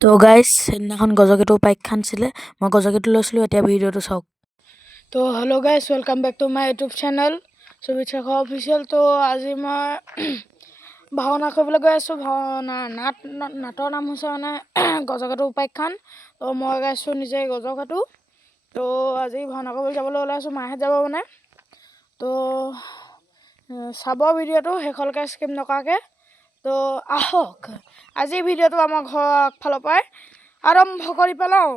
তো গাইজ সেইদিনাখন গজকেটু উপাখ্যান আছিলে, মই গজকেটু লৈছিলোঁ। এতিয়া ভিডিঅ'টো চাওক। তো hello' guys, welcome back to my YouTube channel Subit Shekhar official. তো আজি মই ভাওনা কৰিবলৈ গৈ আছোঁ। নাটৰ নাম হৈছে মানে গজকেটু উপাখ্যান। তো মই গাইছোঁ নিজে গজকেটু। তো আজি ভাওনা কৰিবলৈ যাবলৈ ওলাইছোঁ, মাহেঁত যাব মানে। তো চাব ভিডিঅ'টো শেষলৈকে স্কিপ নকৰাকৈ। তো আহক আজি ভিডিঅ'টো আমাৰ ঘৰৰ আগফালৰ পৰাই আৰম্ভ কৰি পেলাওঁ।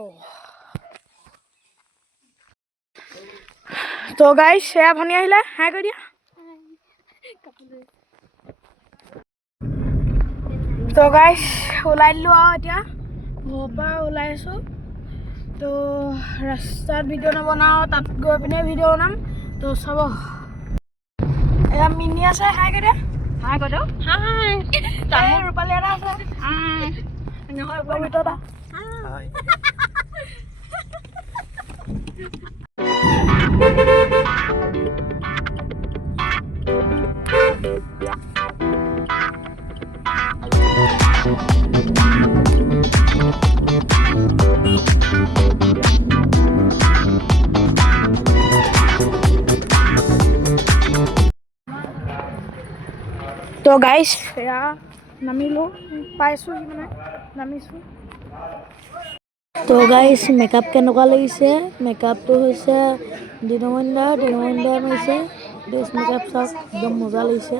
তো গাইজ সেয়া ভনী আহিলে, হাই কৰি দিয়া। তো গাইজ ওলাই দিলোঁ আৰু এতিয়া ঘৰৰ পৰা ওলাই আছোঁ। তো ৰাস্তাত ভিডিঅ' নবনাওঁ, তাত গৈ পিনে ভিডিঅ' বনাম। তো চাব, এয়া মিনি আছে, হাই কৰি দিয়া। হাই কৰি দিওঁ। হাই ৰূপালী এটা আছে। নহয় পবিত্ৰ। তো গাইজ এয়া নামিলোঁ, পাইছোঁ মানে নামিছোঁ। তো গাইজ মেকআপ কেনেকুৱা লাগিছে? মেকআপটো হৈছে দিনমন্দাৰ মাৰিছে। বেষ্ট মেকআপ চাওক, একদম মজা লাগিছে।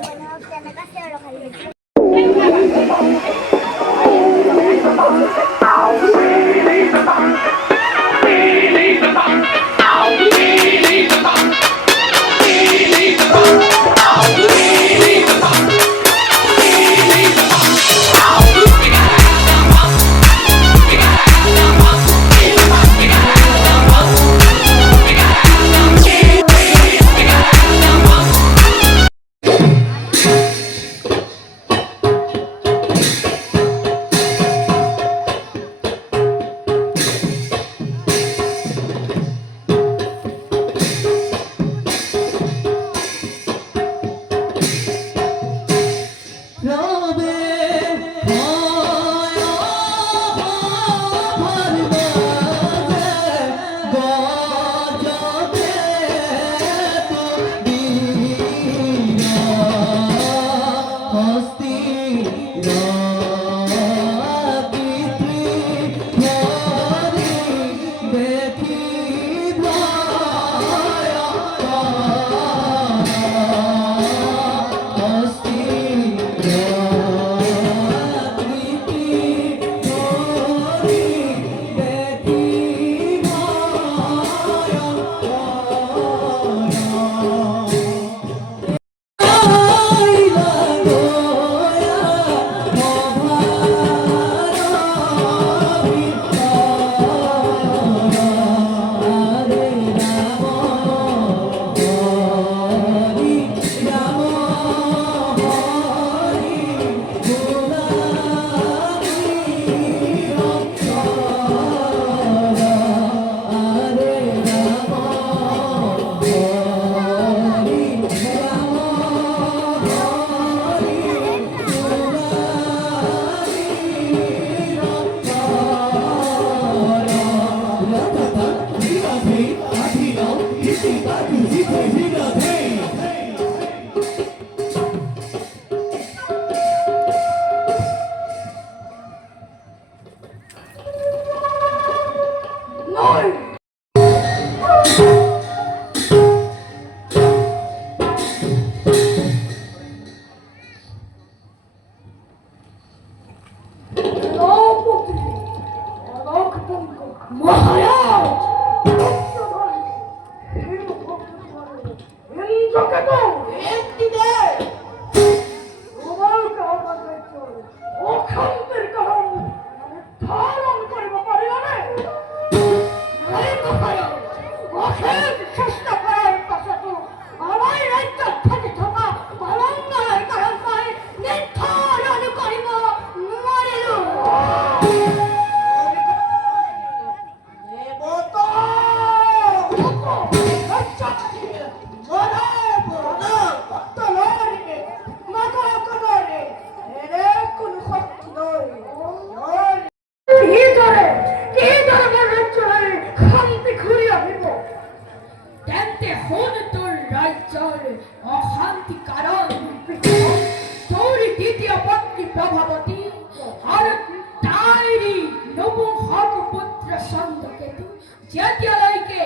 চন্দ্ৰকেতু যেতিয়ালৈকে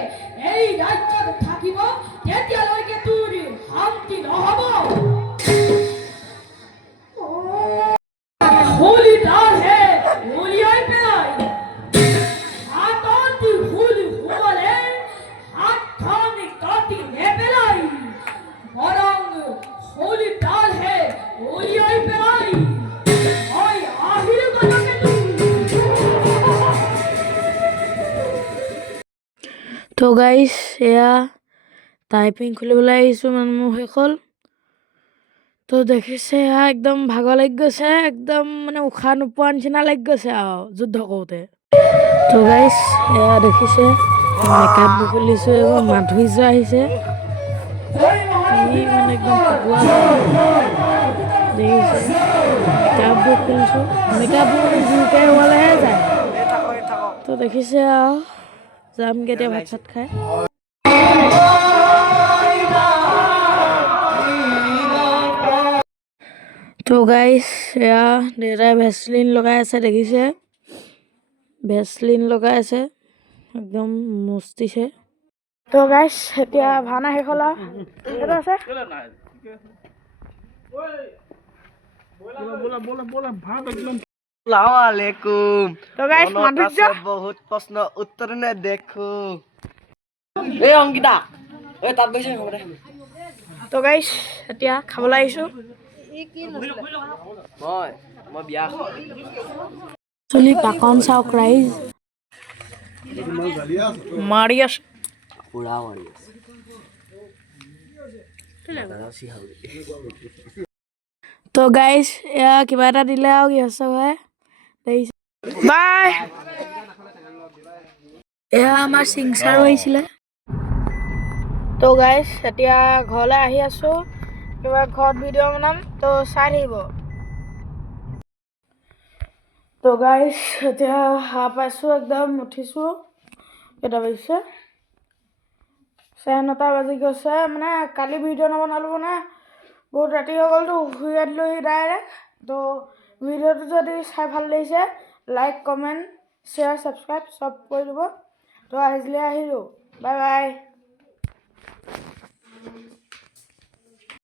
এই ৰাজ্যত থাকিব তেতিয়ালৈকে তোৰ শান্তি নহ'ব হোলীডাল হে উলিয়াই পেলাই হাতত হুল হুবলে হাতখন কাটি নেপেলাই বৰং হোলীডাল হে উলিয়াই পেলাই মই আহিলো গজকেতু তো গাইছ এয়া টাইপিং খুলিবলৈ আহিছোঁ মানে মোৰ শেষ হ'ল তো দেখিছে এয়া একদম ভাগৰ লাগি গৈছে একদম মানে উশাহ নোপোৱা নিচিনা লাগি গৈছে আৰু যুদ্ধ কৰোঁতে তো গাইছ এয়া দেখিছে মেকআপবোৰ খুলিছোঁ এইবোৰ মাধুৰ্য আহিছে মানে একদম কুকুৰা দেখিছে মেকআপবোৰ খুলিছোঁ মেকআপবোৰ মানে জোৰকৈ হোৱালেহে যায় তো দেখিছে আৰু যামগৈ এতিয়া ভাত চাত খাই তো গাইছ এয়া দেউতাই ভেচলিন লগাই আছে দেখিছে ভেচলিন লগাই আছে একদম মুস্তিছে তো গাইছ এতিয়া ভাওনা শেষ হ'ল আৰু সেইটো আছে Assalamualaikum. তো গাইছ মাধুৰ্য বহুত প্ৰশ্ন উত্তৰ নেদেখো অংকিতা তাত বহিছে হ'ব দে তো গাইছ এতিয়া খাবলৈ আহিছোঁ মই বিয়া চলি পাকন চাওক ৰাইজ মাৰি আছে পুৰা মাৰি তো গাইছ এয়া কিবা এটা দিলে আৰু গৃহস্থ হয় দেখিছে বাই এয়া আমাৰ চিংচাৰো আহিছিলে তো গাইছ এতিয়া ঘৰলৈ আহি আছোঁ কিবা ঘৰত ভিডিঅ' বনাম তো চাই থাকিব তো গাইছ এতিয়া সাৰ পাইছোঁ একদম উঠিছোঁ কেইটা বাজিছে 9:30 বাজি গৈছে মানে কালি ভিডিঅ' নবনালোঁ মানে বহুত ৰাতি হৈ গ'লতো শুই দিলোঁহি ডাইৰেক্ট তো ভিডিঅ'টো যদি চাই ভাল লাগিছে লাইক কমেণ্ট শ্বেয়াৰ ছাবস্ক্ৰাইব চব কৰি দিব তো আজিলৈ আহিলোঁ বাই বাই